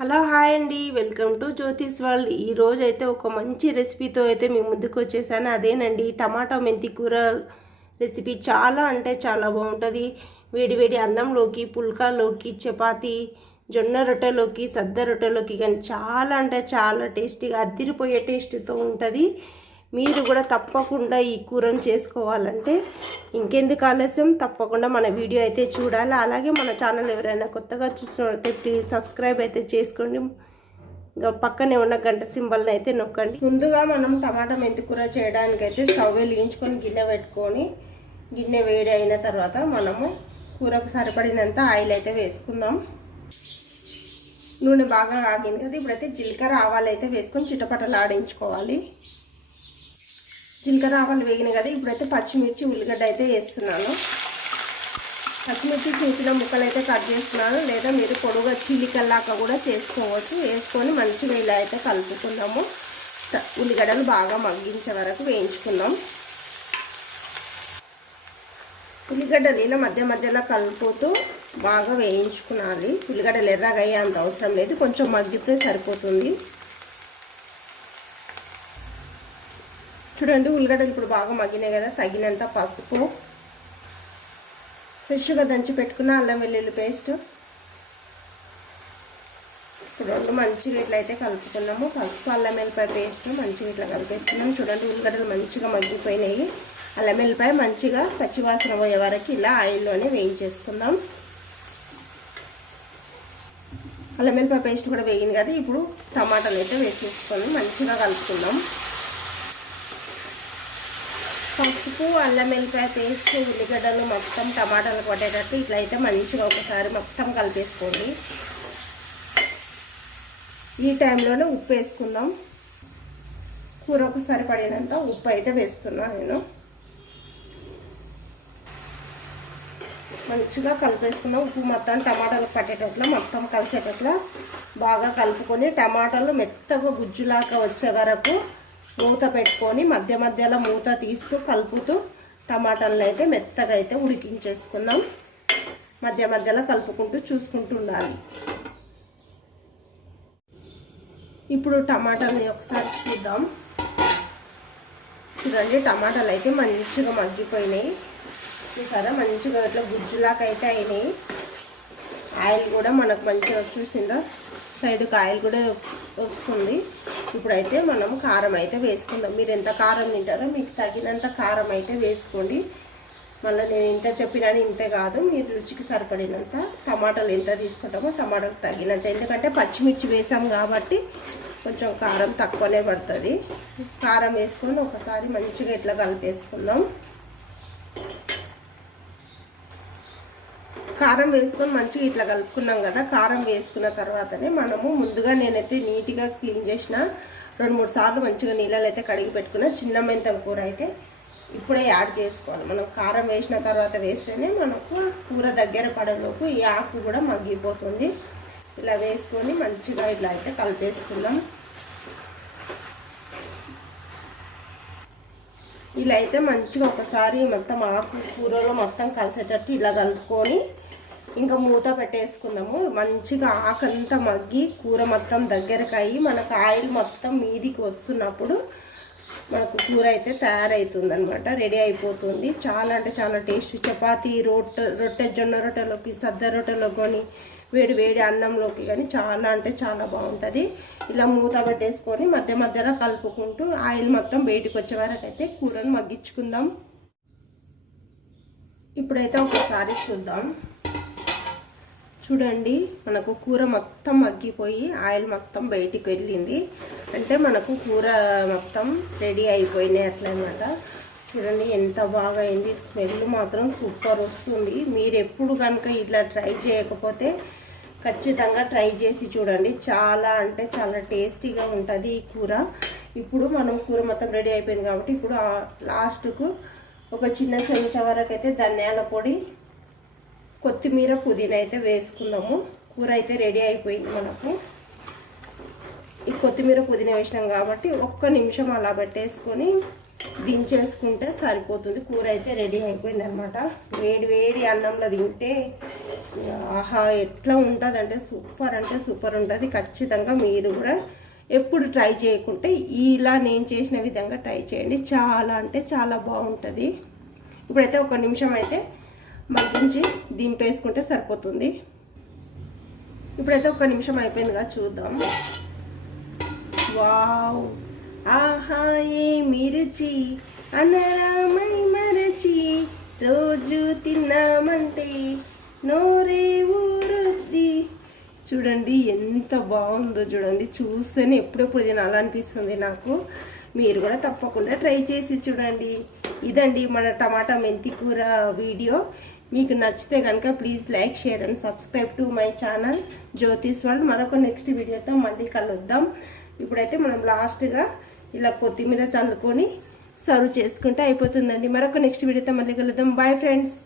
Hello hi అండి welcome to Jyotish world. ఈ రోజు అయితే ఒక మంచి రెసిపీతో అయితే మీ ముందుకు వచ్చేసాను. అదేనండి టమాటా మెంతి కూర రెసిపీ చాలా అంటే చాలా బాగుంటుంది. వేడివేడి అన్నంలోకి పుల్కాలోకి చపాతి జొన్న రొట్టెలోకి సద్ద రొట్టెలోకి కానీ చాలా అంటే చాలా టేస్టీగా అద్దిరిపోయే టేస్ట్తో ఉంటుంది. మీరు కూడా తప్పకుండా ఈ కూరను చేసుకోవాలంటే ఇంకెందుకు ఆలస్యం? తప్పకుండా మన వీడియో అయితే చూడాలి. అలాగే మన ఛానల్ ఎవరైనా కొత్తగా చూసినట్లయితే ప్లీజ్ సబ్స్క్రైబ్ అయితే చేసుకోండి. పక్కనే ఉన్న గంట సింబల్ని అయితే నొక్కండి. ముందుగా మనం టమాటా మెంతి కూర చేయడానికైతే స్టవ్ వెలిగించుకొని గిన్నె పెట్టుకొని గిన్నె వేడి అయిన తర్వాత మనము కూరకు సరిపడినంత ఆయిల్ అయితే వేసుకుందాం. నూనె బాగా ఆగింది కదా ఇప్పుడైతే జీలకర్ర ఆవాలు అయితే వేసుకొని చిటపటలు ఆడించుకోవాలి జీలకర్ర ఆవాలు వేగినాయి కదా ఇప్పుడైతే పచ్చిమిర్చి ఉల్లిగడ్డ అయితే వేస్తున్నాను. పచ్చిమిర్చి చిన్న ముక్కలు అయితే కట్ చేస్తున్నాను లేదా మీరు పొడుగా చీలికల్లాగా కూడా చేసుకోవచ్చు. వేసుకొని మంచిగా ఇలా అయితే కలుపుకుందాము. ఉల్లిగడ్డలు బాగా మగ్గించే వరకు వేయించుకుందాం. ఉల్లిగడ్డలు ఇలా మధ్య మధ్యలో కలుపుతూ బాగా వేయించుకునాలి. ఉల్లిగడ్డలు ఎర్రగా అంత అవసరం లేదు. కొంచెం మగ్గితే సరిపోతుంది. చూడండి ఉల్లిగడ్డలు ఇప్పుడు బాగా మగ్గినాయి కదా తగినంత పసుపు. ఫ్రెష్గా దంచి పెట్టుకున్న అల్లం వెల్లుల్లి పేస్ట్. ఇప్పుడు రెండు మంచిగా ఇట్లా అయితే కలుపుకున్నాము. పసుపు అల్లం వెల్లిపాయ పేస్ట్ మంచిగా ఇట్లా కలిపేసుకున్నాము. చూడండి ఉల్లిగడ్డలు మంచిగా మగ్గిపోయినాయి. అల్లం వెల్లిపాయ మంచిగా పచ్చివాసన పోయే వరకు ఇలా ఆయిల్లోనే వేయించేసుకుందాం. అల్లం వెల్లిపాయ పేస్ట్ కూడా వేగింది కదా ఇప్పుడు టమాటాలు అయితే వేసేసుకొని మంచిగా కలుపుకుందాం. పసుపు అల్లం వెల్లిపాయ పేస్ట్ ఉల్లిగడ్డలు మొత్తం టమాటాలు కొట్టేటట్టు ఇట్లా అయితే మంచిగా ఒకసారి మొత్తం కలిపేసుకోండి. ఈ టైంలోనే ఉప్పు వేసుకుందాం. కూరకు సరిపడినంత ఉప్పు అయితే వేస్తున్నాను నేను. మంచిగా కలిపేసుకుందాం. ఉప్పు మొత్తం టమాటాలు పట్టేటట్లు మొత్తం కలిసేటట్లు బాగా కలుపుకొని టమాటాలు మెత్తగా గుజ్జులాగా వచ్చే వరకు మూత పెట్టుకొని మధ్య మధ్యలో మూత తీస్తూ కలుపుతూ టమాటాలను అయితే మెత్తగా అయితే ఉడికించేసుకుందాం. మధ్య మధ్యలో కలుపుకుంటూ చూసుకుంటూ ఉండాలి. ఇప్పుడు టమాటాలని ఒకసారి చూద్దాం. చూడండి టమాటాలు అయితే మంచిగా మగ్గిపోయినాయి. చూసారా? మంచిగా ఇట్లా గుజ్జులాగా అయితే అయినాయి. ఆయిల్ కూడా మనకు మంచిగా చూసిందా? సైడ్ కాయలు కూడా వస్తుంది. ఇప్పుడైతే మనం కారం అయితే వేసుకుందాం. మీరు ఎంత కారం తింటారో మీకు తగినంత కారం అయితే వేసుకోండి. మళ్ళీ నేను ఇంత చెప్పినాను ఇంతే కాదు మీరు రుచికి సరిపడినంత టమాటాలు ఎంత తీసుకుంటామో టమాటాలు తగినంత. ఎందుకంటే పచ్చిమిర్చి వేసాం కాబట్టి కొంచెం కారం తక్కువనే పడుతుంది. కారం వేసుకొని ఒకసారి మంచిగా ఇట్లా కలిపేసుకుందాం. కారం వేసుకొని మంచిగా ఇట్లా కలుపుకున్నాం కదా కారం వేసుకున్న తర్వాతనే మనము ముందుగా నేనైతే నీట్గా క్లీన్ చేసిన రెండు మూడు సార్లు మంచిగా నీళ్ళలో అయితే కడిగి పెట్టుకున్న చిన్న మెంతం కూర అయితే ఇప్పుడే యాడ్ చేసుకోవాలి. మనం కారం వేసిన తర్వాత వేస్తేనే మనకు కూర దగ్గర పడేలోపు ఈ ఆకు కూడా మగ్గిపోతుంది. ఇలా వేసుకొని మంచిగా ఇట్లా అయితే కలిపేసుకుందాం. ఇలా అయితే మంచిగా ఒకసారి మొత్తం ఆకు కూరలో మొత్తం కలిసేటట్టు ఇలా కలుపుకొని ఇంకా మూత పెట్టేసుకుందాము. మంచిగా ఆకంతా మగ్గి కూర మొత్తం దగ్గరకు అయ్యి మనకు ఆయిల్ మొత్తం మీదికి వస్తున్నప్పుడు మనకు కూర అయితే తయారవుతుంది అనమాట రెడీ అయిపోతుంది. చాలా అంటే చాలా టేస్ట్. చపాతీ రొట్టె రొట్టె జొన్న రొట్టెలోకి సద్ద రొట్టెలో కానీ వేడి వేడి అన్నంలోకి కానీ చాలా అంటే చాలా బాగుంటుంది. ఇలా మూత పెట్టేసుకొని మధ్య మధ్యలో కలుపుకుంటూ ఆయిల్ మొత్తం బయటకు వచ్చే వరకు అయితే కూరను మగ్గించుకుందాం. ఇప్పుడైతే ఒకసారి చూద్దాం. చూడండి మనకు కూర మొత్తం మగ్గిపోయి ఆయిల్ మొత్తం బయటికి వెళ్ళింది. అంటే మనకు కూర మొత్తం రెడీ అయిపోయినాయి అట్లనమాట. చూడండి ఎంత బాగా అయింది స్మెల్ మాత్రం సూపర్ వస్తుంది. మీరు ఎప్పుడు కనుక ఇట్లా ట్రై చేయకపోతే ఖచ్చితంగా ట్రై చేసి చూడండి. చాలా అంటే చాలా టేస్టీగా ఉంటుంది ఈ కూర. ఇప్పుడు మనం కూర మొత్తం రెడీ అయిపోయింది కాబట్టి ఇప్పుడు లాస్ట్కు ఒక చిన్న చెంచా వరకు అయితే ధనియాల పొడి కొత్తిమీర పుదీనా అయితే వేసుకుందాము. కూర అయితే రెడీ అయిపోయింది మనకు. ఈ కొత్తిమీర పుదీనా వేసినాం కాబట్టి ఒక్క నిమిషం అలా పెట్టేసుకొని దించేసుకుంటే సరిపోతుంది. కూర అయితే రెడీ అయిపోయింది అనమాట వేడి వేడి అన్నంలో తింటే ఆహా ఎట్లా ఉంటుంది అంటే సూపర్ అంటే సూపర్ ఉంటుంది. ఖచ్చితంగా మీరు కూడా ఎప్పుడు ట్రై చేయకుంటే ఇలా నేను చేసిన విధంగా ట్రై చేయండి. చాలా అంటే చాలా బాగుంటుంది. ఇప్పుడైతే ఒక నిమిషం అయితే మగ్గించి దింపేసుకుంటే సరిపోతుంది. ఇప్పుడైతే ఒక నిమిషం అయిపోయింది కదా చూద్దాం. వావ్! ఆహా ఏమి రుచి అనరామై మరచి! రోజు తిన్నామంటే నోరే ఊరుద్ది. చూడండి ఎంత బాగుందో చూడండి. చూస్తేనే ఎప్పుడెప్పుడు తినాలనిపిస్తుంది నాకు. మీరు కూడా తప్పకుండా ట్రై చేసి చూడండి. ఇదండి మన టమాటా మెంతి కూర వీడియో. మీకు నచ్చితే కనుక please like share and subscribe to my channel Jyotish world మరొక నెక్స్ట్ వీడియోతో మళ్ళీ కలుద్దాం. ఇప్పుడైతే మనం లాస్ట్గా ఇలా కొత్తిమీర చల్లుకొని సర్వ్ చేసుకుంటే అయిపోతుందండి. మరొక నెక్స్ట్ వీడియోతో మళ్ళీ కలుద్దాం. Bye friends